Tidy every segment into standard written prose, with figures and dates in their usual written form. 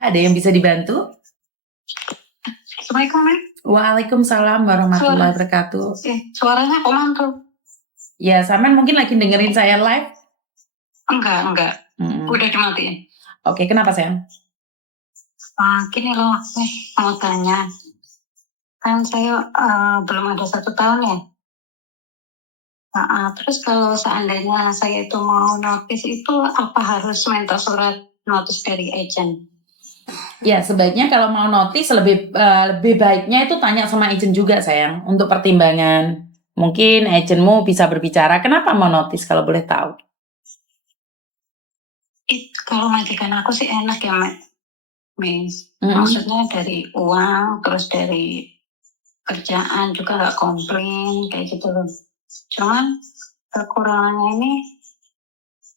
Ada yang bisa dibantu? Assalamualaikum, Mek. Waalaikumsalam warahmatullahi wabarakatuh. Suaranya kok mantul? Ya, Samen mungkin lagi dengerin saya live? Enggak. Udah dimatiin. Oke, kenapa sayang? Gini loh, mau tanya. Kan saya belum ada 1 tahun ya. Terus kalau seandainya saya itu mau notis itu apa harus minta surat notis dari agent? Ya, sebaiknya kalau mau notis lebih baiknya itu tanya sama agent juga sayang untuk pertimbangan. Mungkin agentmu bisa berbicara kenapa mau notis kalau boleh tahu. Kalau majikan aku sih enak ya, Miss. Maksudnya dari uang, terus dari kerjaan juga nggak komplain kayak gitu loh. Cuman kekurangannya ini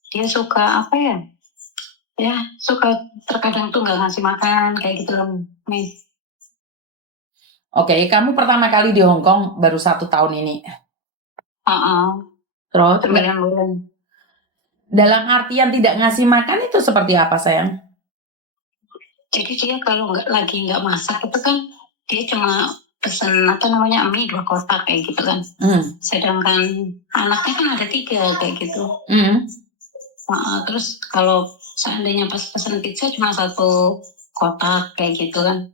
dia suka apa ya? Ya suka terkadang tuh nggak ngasih makan kayak gitu loh, nih. Oke, kamu pertama kali di Hong Kong baru 1 tahun ini. Terus 9 bulan. Dalam artian tidak ngasih makan itu seperti apa sayang? Jadi dia kalau lagi nggak masak itu kan dia cuma pesen mie 2 kotak kayak gitu kan. Sedangkan anaknya kan ada 3 kayak gitu. Terus kalau seandainya pas pesen pizza cuma 1 kotak kayak gitu kan.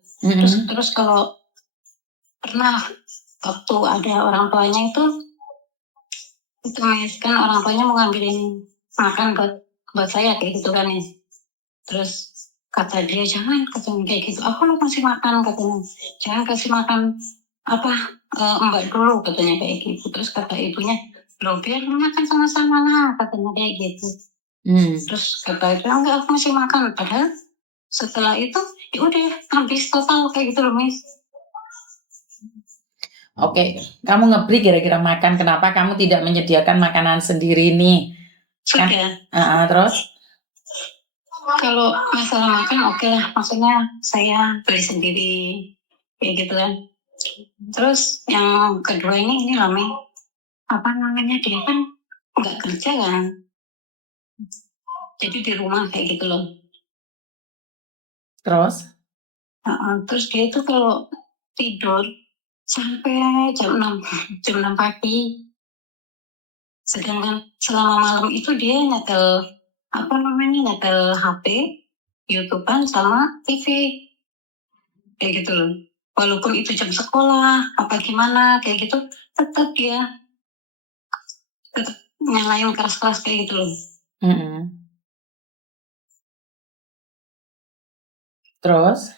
Terus kalau pernah waktu ada orang tuanya itu kan orang tuanya mau ngambilin makan buat saya kayak gitu kan ya. Terus kata dia jangan katanya kayak gitu. Aku lo kasih makan katanya. Jangan kasih makan Mbak dulu katanya kayak gitu. Terus kata ibunya lo biar makan sama-sama lah katanya kayak gitu. Terus kata dia enggak aku masih makan. Padahal setelah itu ya udah habis total kayak gitu loh, Miss. Oke, kamu ngebreak kira-kira makan. Kenapa kamu tidak menyediakan makanan sendiri nih? Sudah. Terus? Kalau masalah makan oke lah. Maksudnya saya beli sendiri kayak gitu kan. Terus yang kedua ini Lami. Dia kan nggak kerja kan. Jadi di rumah kayak gitu loh. Terus? Terus dia itu kalau tidur sampai jam 6 pagi. Sedangkan selama malam itu dia nyetel HP, YouTube-an sama TV. Kayak gitu loh. Walaupun itu jam sekolah, apa gimana, kayak gitu, tetap dia nyalain keras-keras kayak gitu loh. Terus?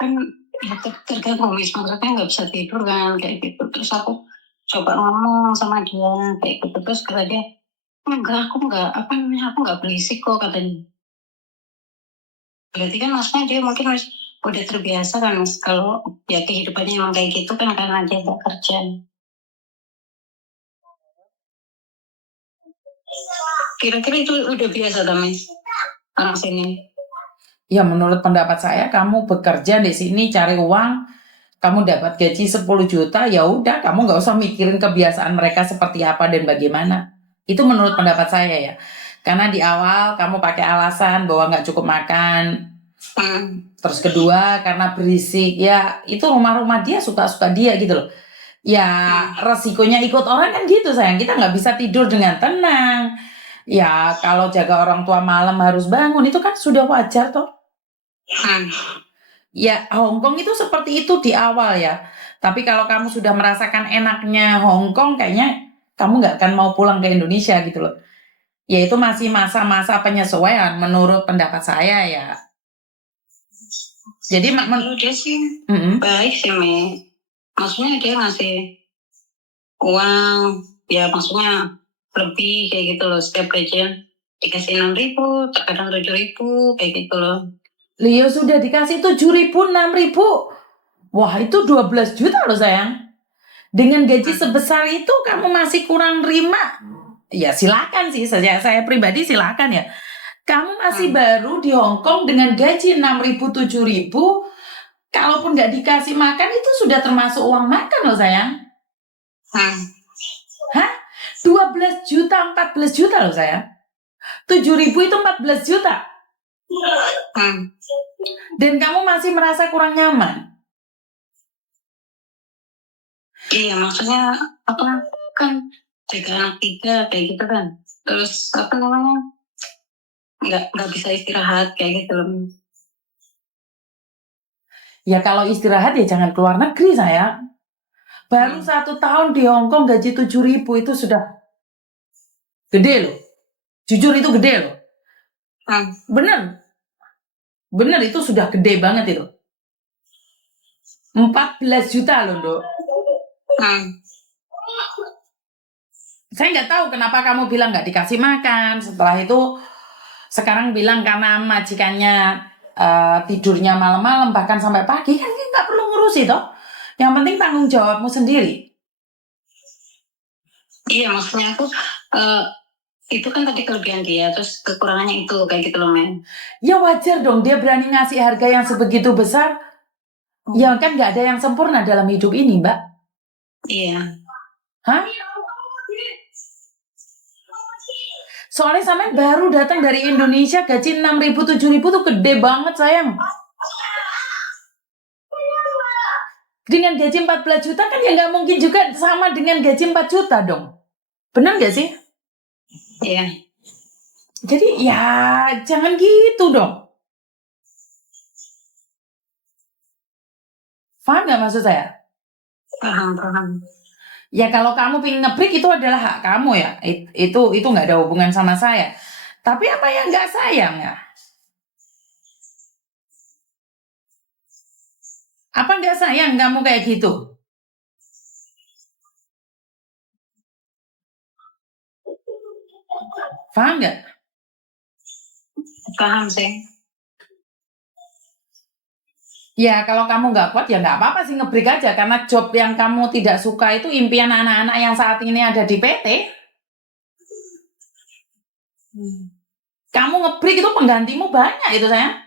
Kan ya terganggu, maksudnya nggak bisa tidur kan, kayak gitu. Terus aku coba ngomong sama dia, kayak gitu. Terus kata dia, aku nggak berisik kok katanya. Berarti kan maksudnya dia mungkin udah terbiasa kan Mas, kalau ya kehidupannya emang kayak gitu kan karena dia nggak kerja. Kira-kira itu udah biasa Mas orang sini? Ya menurut pendapat saya kamu bekerja di sini cari uang, kamu dapat gaji 10 juta, ya udah kamu nggak usah mikirin kebiasaan mereka seperti apa dan bagaimana. Itu menurut pendapat saya ya. Karena di awal kamu pakai alasan bahwa nggak cukup makan. Terus kedua karena berisik, ya itu rumah-rumah dia suka-suka dia gitu loh. Ya resikonya ikut orang kan gitu sayang, kita nggak bisa tidur dengan tenang. Ya kalau jaga orang tua malam harus bangun, itu kan sudah wajar toh. Ya Hong Kong itu seperti itu di awal ya. Tapi kalau kamu sudah merasakan enaknya Hong Kong, kayaknya kamu nggak akan mau pulang ke Indonesia gitu loh. Ya itu masih masa-masa penyesuaian menurut pendapat saya ya. Jadi menurut dia sih baik sih maksudnya dia ngasih uang ya maksudnya lebih kayak gitu loh, setiap gajian dikasih 6.000, terkadang 7.000 kayak gitu loh. Leo sudah dikasih 7.000, 6.000. Wah itu 12 juta loh sayang. Dengan gaji sebesar itu kamu masih kurang terima. Ya silakan sih, saya pribadi silakan ya. Kamu masih baru di Hong Kong dengan gaji 6.000, 7.000. Kalaupun nggak dikasih makan itu sudah termasuk uang makan loh sayang. 12 juta, 14 juta loh sayang. 7.000 itu 14 juta. Hmm. Dan kamu masih merasa kurang nyaman. Iya, maksudnya apa kan jaga anak 3 kayak gitu kan. Terus apa namanya nggak bisa istirahat kayak gitu loh. Ya kalau istirahat ya jangan keluar negeri sayang. Baru 1 tahun di Hong Kong gaji 7.000 itu sudah gede loh. Jujur itu gede loh. Bener. Bener itu sudah gede banget itu. 14 juta loh, Dok. Saya nggak tahu kenapa kamu bilang nggak dikasih makan. Setelah itu sekarang bilang karena majikannya tidurnya malam-malam bahkan sampai pagi kan nggak perlu ngurusi toh. Yang penting tanggung jawabmu sendiri. Iya, maksudnya aku itu kan tadi kelebihan dia, terus kekurangannya itu kayak gitu loh, men. Ya wajar dong dia berani ngasih harga yang sebegitu besar. Ya kan nggak ada yang sempurna dalam hidup ini, Mbak. Iya. Hah? Soalnya sampean baru datang dari Indonesia gaji 6.000 7.000 tuh gede banget sayang. Dengan gaji 14 juta kan ya nggak mungkin juga sama dengan gaji 4 juta dong. Benar nggak sih? Iya. Jadi ya jangan gitu dong. Paham nggak maksud saya? Paham. Ya kalau kamu pengen nge-break itu adalah hak kamu ya. Itu nggak ada hubungan sama saya. Tapi apa yang nggak sayang ya? Apa nggak sayang kamu kayak gitu? Paham nggak? Paham sih. Ya kalau kamu nggak kuat ya nggak apa-apa sih nge-break aja. Karena job yang kamu tidak suka itu impian anak-anak yang saat ini ada di PT. Kamu nge-break itu penggantimu banyak itu sayang.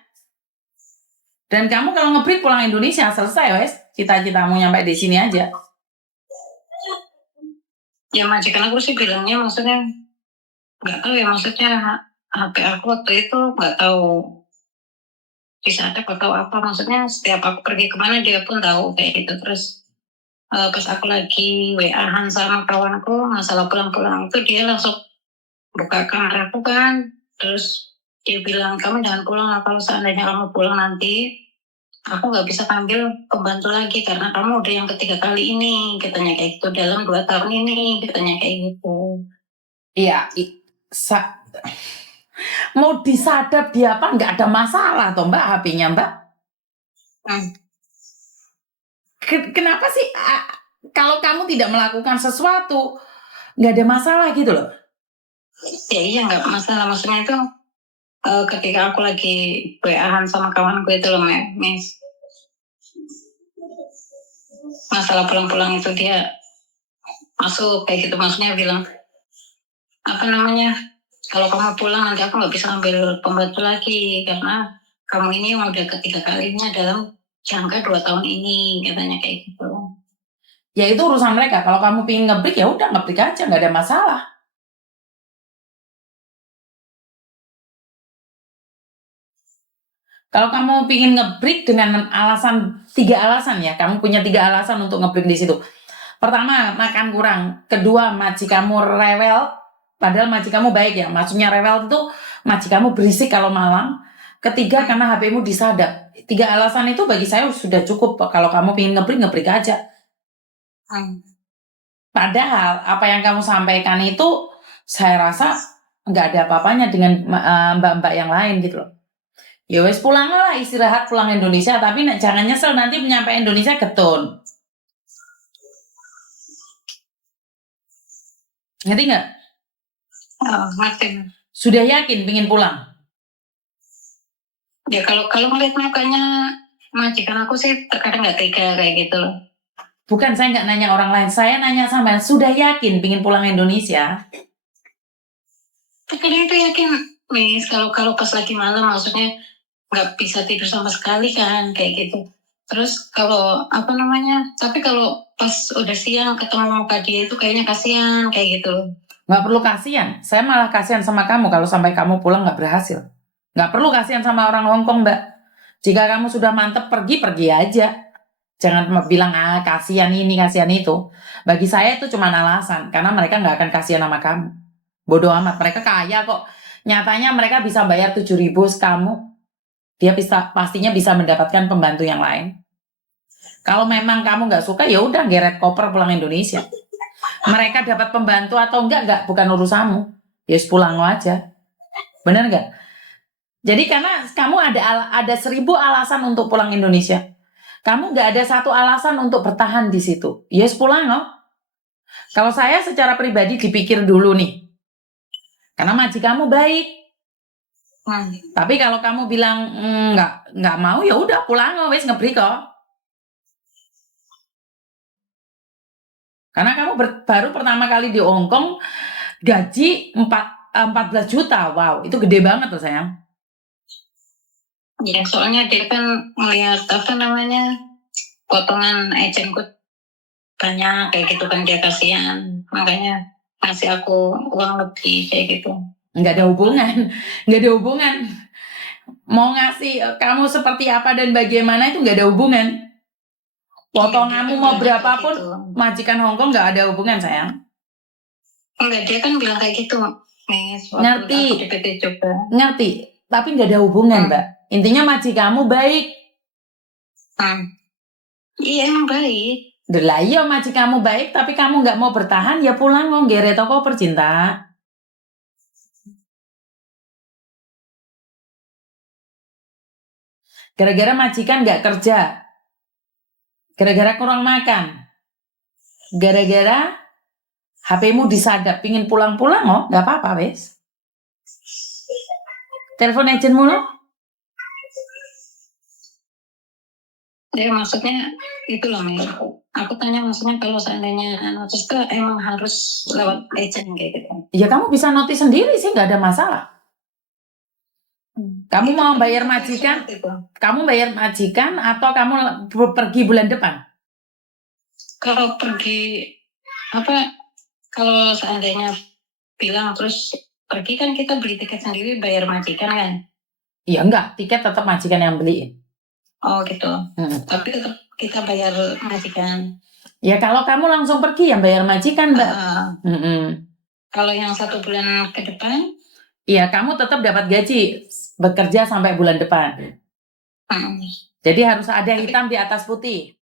Dan kamu kalau nge-break pulang Indonesia selesai wes. Cita-citamu nyampe di sini aja. Ya majikan aku sih bilangnya maksudnya nggak tahu ya, maksudnya HP aku waktu itu nggak tahu disadap atau apa, maksudnya setiap aku pergi kemana dia pun tahu kayak gitu. Terus pas aku lagi WA-an sama kawanku masalah pulang-pulang itu dia langsung buka kamar aku kan, terus dia bilang kamu jangan pulang, kalau seandainya kamu pulang nanti aku nggak bisa panggil pembantu lagi karena kamu udah yang ketiga kali ini, katanya kayak gitu, dalam 2 tahun ini, katanya kayak gitu. Iya, mau disadap dia apa nggak ada masalah toh Mbak HP-nya Mbak. Kenapa sih kalau kamu tidak melakukan sesuatu nggak ada masalah gitu loh? Ya iya nggak masalah, maksudnya itu ketika aku lagi WA-an sama kawanku itu loh, Miss. Masalah pulang-pulang itu dia masuk kayak gitu, maksudnya bilang apa namanya, kalau kamu pulang nanti aku nggak bisa ambil pembantu lagi karena kamu ini udah ketiga kalinya dalam jangka 2 tahun ini, katanya kayak gitu. Ya itu urusan mereka. Kalau kamu pengen nge-break ya udah nge-break aja, nggak ada masalah. Kalau kamu pengen nge-break dengan 3 alasan ya, kamu punya 3 alasan untuk nge-break di situ. Pertama, makan kurang. Kedua, majikanmu rewel. Padahal majikanmu baik ya. Maksudnya rewel itu majikanmu berisik kalau malam. Ketiga, karena HP-mu disadap. 3 alasan itu bagi saya sudah cukup. Kalau kamu pengen nge-break aja. Padahal apa yang kamu sampaikan itu saya rasa nggak ada apa-apanya dengan mbak-mbak yang lain gitu loh. Ya wes pulanglah istirahat pulang Indonesia, tapi jangan nyesel nanti nyampe Indonesia getun. Ngerti nggak? Oh, ngerti. Sudah yakin pengen pulang? Ya kalau ngeliat mukanya majikan aku sih terkadang nggak tega kayak gitu loh. Bukan, saya nggak nanya orang lain, saya nanya sama sudah yakin pengen pulang Indonesia? Terkadang itu yakin, Miss, kalau pas lagi malam maksudnya nggak bisa tidur sama sekali kan kayak gitu. Terus kalau apa namanya, tapi kalau pas udah siang ketemu muka dia itu kayaknya kasihan kayak gitu. Nggak perlu kasihan, saya malah kasihan sama kamu kalau sampai kamu pulang nggak berhasil. Nggak perlu kasihan sama orang Hong Kong, Mbak. Jika kamu sudah mantep pergi, pergi aja. Jangan bilang kasihan ini, kasihan itu. Bagi saya itu cuma alasan, karena mereka nggak akan kasihan sama kamu. Bodoh amat, mereka kaya kok. Nyatanya mereka bisa bayar 7.000 kamu. Dia pastinya bisa mendapatkan pembantu yang lain. Kalau memang kamu nggak suka, ya udah geret koper pulang Indonesia. Mereka dapat pembantu atau enggak bukan urusanmu. Ya pulang aja. Bener nggak? Jadi karena kamu ada 1.000 alasan untuk pulang Indonesia. Kamu nggak ada satu alasan untuk bertahan di situ. Yes, pulang loh. Kalau saya secara pribadi dipikir dulu nih. Karena majikanmu baik. Tapi kalau kamu bilang nggak mau, ya udah pulang loh, wes ngebri kok. Karena kamu baru pertama kali di Hong Kong gaji 14 juta. Wow, itu gede banget loh sayang. Ya soalnya dia kan melihat apa namanya potongan agentku banyak kayak gitu kan, dia kasihan, makanya ngasih aku uang lebih kayak gitu. Nggak ada hubungan, nggak ada hubungan. Mau ngasih kamu seperti apa dan bagaimana itu nggak ada hubungan. Potonganmu mau berapapun, gitu. majikan Hong Kong nggak ada hubungan sayang. Enggak, dia kan bilang kayak gitu, Ngerti, aku di PT juga. ngerti, tapi nggak ada hubungan Mbak. Intinya majikanmu baik. Iya emang baik. Lah iya majikanmu baik, tapi kamu nggak mau bertahan, ya pulang kok, geret toko percinta. Gara-gara majikan nggak kerja, gara-gara kurang makan, gara-gara HP-mu disadap, pingin pulang-pulang oh, nggak apa-apa wes. Telepon agentmu loh. Jadi maksudnya itu loh Mei. Aku tanya maksudnya kalau seandainya notice itu emang harus lewat agent kayak gitu. Ya kamu bisa notice sendiri sih, nggak ada masalah. Kamu Itu mau bayar majikan? Kamu bayar majikan atau kamu pergi bulan depan? Kalau pergi apa? Kalau seandainya bilang terus pergi kan kita beli tiket sendiri bayar majikan kan? Iya enggak, tiket tetap majikan yang beliin. Oh gitu. Tapi tetap kita bayar majikan. Ya kalau kamu langsung pergi yang bayar majikan Mbak. Kalau yang 1 bulan ke depan? Iya kamu tetap dapat gaji bekerja sampai bulan depan. Jadi harus ada hitam di atas putih.